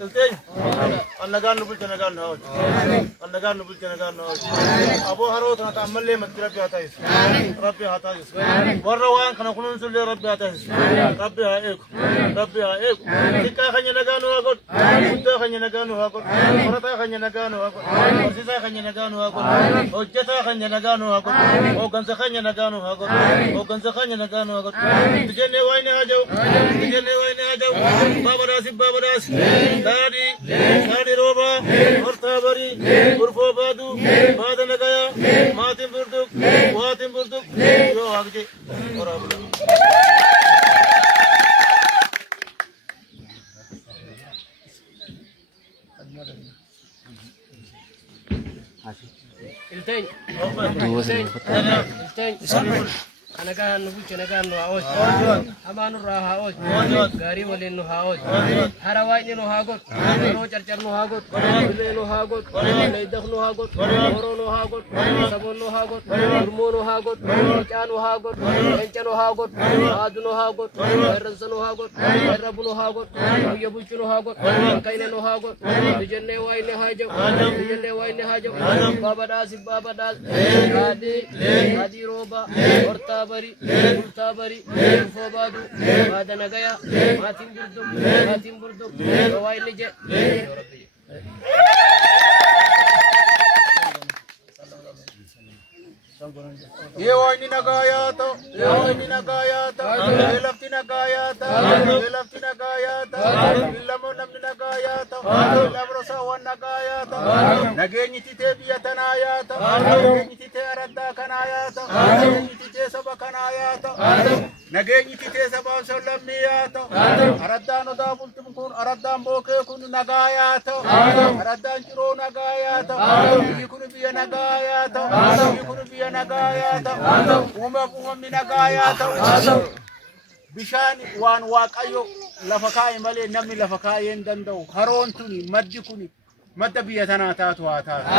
التين النجار نقول تنجار نهوج النجار نقول تنجار نهوج أبو هروت نتأمل لي متربي هتايس ربي هتايس والروان كنا كلنا نسول ربي هتايس ربي هايك ربي هايك تكا خني نجار نهوج بودا خني نجار نهوج فرتا خني نجار نهوج وزيزا خني نجار نهوج وجتا خني نجار نهوج وكنز خني نجار نهوج وكنز خني نجار نهوج تجني وين هاجو تجني وين هاجو بابا راس Sadi roba, orta bari, urfo badu, bada nagaya, matim burduk, yo agje, orabla. Ilten, Anagan nubuche nagan no haoj amanu ra haoj gari wale no haoj harawai no hagot ro charchar no hagot bile no hagot leidak no hagot oro no hagot sabon no hagot urmo no hagot cha no hagot encha no hagot adu no hagot ransa no hagot rabu no hagot yabuchu no hagot kaine no hagot dijenne waine hajo baba das adi roba orta bari, fobadu, bada nagaya, matim burduk, rawai leje. Ye wani nagayata, elafti nagayata, ilamo namni nagayata, ilamrosa wan nagayata, nagenyi tite biyatanayata, nagenyi tite aradda kanayata, nagenyi tite saba kanayata, nagenyi tite saba solamiyata, aradda no dabultum kun, aradda mboke kun nagayata, aradda chiro nagayata, kun biya nagayata, kun biya nagayata ummi nagayata bishani waan waaqayyo lafa kaa'e malee namni lafa kaa'ee hin danda'u haroon tuni maddi kuni madda biyya tanaa taatu haa taatu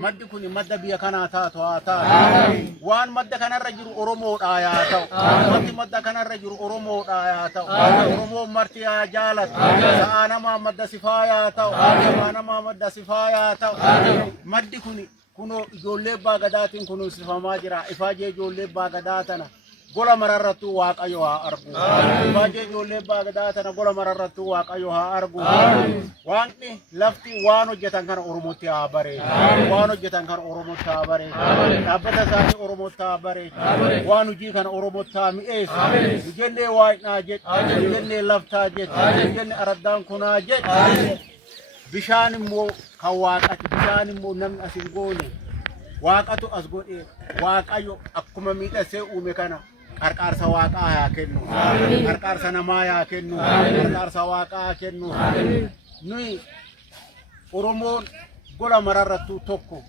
maddi kuni madda biyya kanaa taatu haa taatu waan madda kanarra jiru oromoodhaa yaa ta'u wanti madda kanarra jiru oromoodhaa yaa ta'u oromoon marti yaa jaalatu sa'aa namaa madda sifaa yaa ta'u sa'aa namaa madda sifaa yaa ta'u maddi kuni kuno ijoollee baagadatiin kunuunsifamaa jira ifaajee ijoollee baagadaatana gola mararrattu waaqayyo haa argu ifaajee ijoollee baagadaatana gola mararrattu waaqayyo haa argu waanni lafti waan hojjetan kana oromootti haa bareedu waan hojjetan kana oromootti haa bareedu dhaabbata isaanii oromootti haa bareedu waan hojii kana oromootti haa mi'eessu ijennee waa'inaa jedhu ijennee laftaa jedhu ijennee araddaan kunaa jedhu bishaan immoo kan waaqati bishaan immoo namni asin goone waaqatu as godhe waaqayyo akkuma miidhasee uume kana qarqaarsa waaqaa haa kennu qarqaarsa namaa haa kennu qarqaarsa waaqaa haa kennu nuyi oromoon gola mararrattuu tokko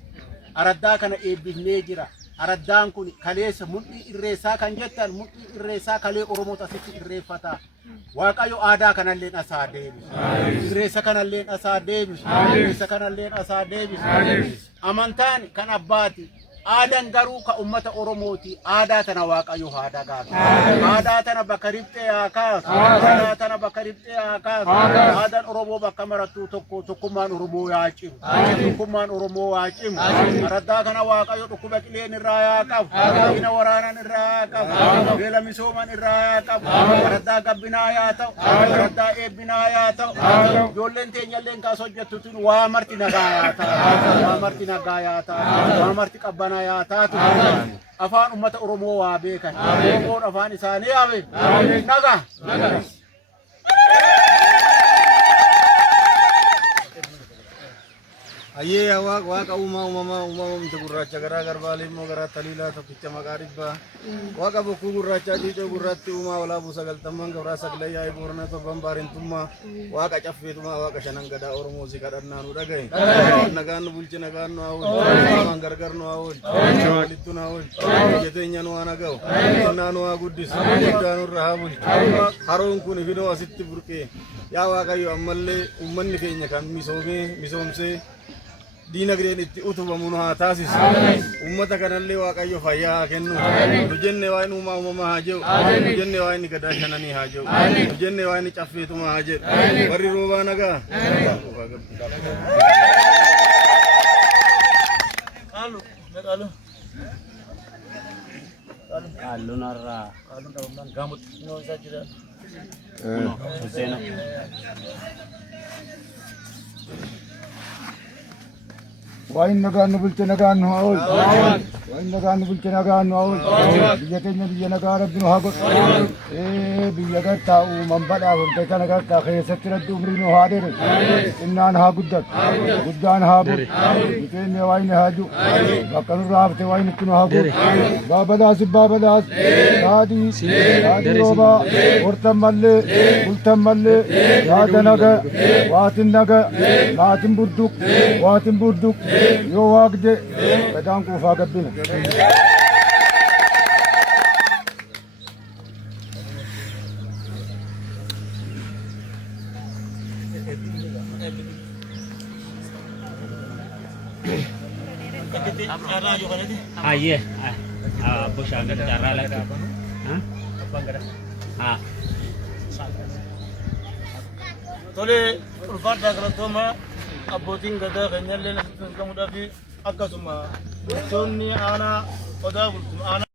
araddaa kana eebbifnee jira araddaan kun kaleessa mudhii irreessaa kan jettan mudhii irreessaa kalee oromoota asitti irreeffata waaqayyo aadaa kanalleen asaa deebisu irreessa kanalleen asaa deebisu irreessa kanalleen asaa deebisu amantaan kan abbaati Aadaan garuu ka ummata Oromooti aadaa tana waaqayyo haa dagaatu aadaa tana bakka riphee haa kaasu aadaa tana bakka riphee haa kaasu aadaan Oromoo bakka marattu tokkummaan Oromoo yaa cimu tokkummaan Oromoo yaa cimu araddaa kana waaqayyo dhukkuba qileen irraa yaa qabu ina waraanan irraa yaa qabu beela misooman irraa yaa qabu araddaa gabbinaa yaa ta'u araddaa eebbinaa yaa ta'u ijoolleen teenyalleen kaas hojjettutin waa marti nagaa yaa ta'u waa marti nagaa yaa ta'u waa marti qabbanaa يا تاتو أفان أمة أورمو وابيكا أورمو أفان إساني أبي نجا Ayee waaqa uumamaa miti gurraacha garaa garbaalee immoo garaa taliilaa tokkicha maqaa dhibbaa waaqa bokkuu gurraachaa dhiicoo gurraatti uumaa walaabuu sagaltamman gabraa sagalee yaa'ii boorana torban baarentummaa waaqa caffeetumaa waaqa shanan gadaa oromoo si kadhannaa nu dhagaye nagaan nu bulche nagaan nu haa oolchu waan gargar nu haa oolchu walittu nu haa oolchu jeteenya nu haa naga'u kennaa nu haa guddisu guddaa nurra haa bulchu haroon kun fidoo asitti burqee yaa waaqayyo ammallee uummanni keenya kan misoomsee diinagdeen itti utubamu nu haa taasisu. Uummata kanallee Waaqayyo fayyaa haa kennu. Nu jenne waa inni uumamaa haa jedhu. Nu jenne waa inni gadaa shananii haa jedhu. Nu jenne waa inni caffeetuma haa jedhu. Warri roobaa nagaa. Halluu narraa. Halluu dhabuudhaan gaamutti noo isaa jira. Husseena. Wain nagaan nu bulche nagaan nu haa oolchu. Wain nagaan nu bulche nagaan nu haa oolchu. Biyya keenya biyya nagaa rabbi nu haa godhu. Biyya gartaa uuman badhaafamte kana gartaa keessatti rabbi umrii nu haa dheeru. Xinnaan haa guddatu. Guddaan haa bulu. Bikeenya waayini haa jiru. Bakka nurraa hafte waayini itti nu haa godhu. Baabadaas baabadaas. Daadhii roobaa. Hortan mallee. Bultan mallee. Yaada nagaa. Waatin nagaa. Maatin burduq. Waatin burduq. Yoo waaqde gadaan kuufaa gabbina. Aye, bushaan carraa laata. Tole ulfaadhaa galatoomaa abbootiin gadaa keenyallee natti qamuudhaa fi akkasuma bultoonni aanaa odaa bultuun aanaa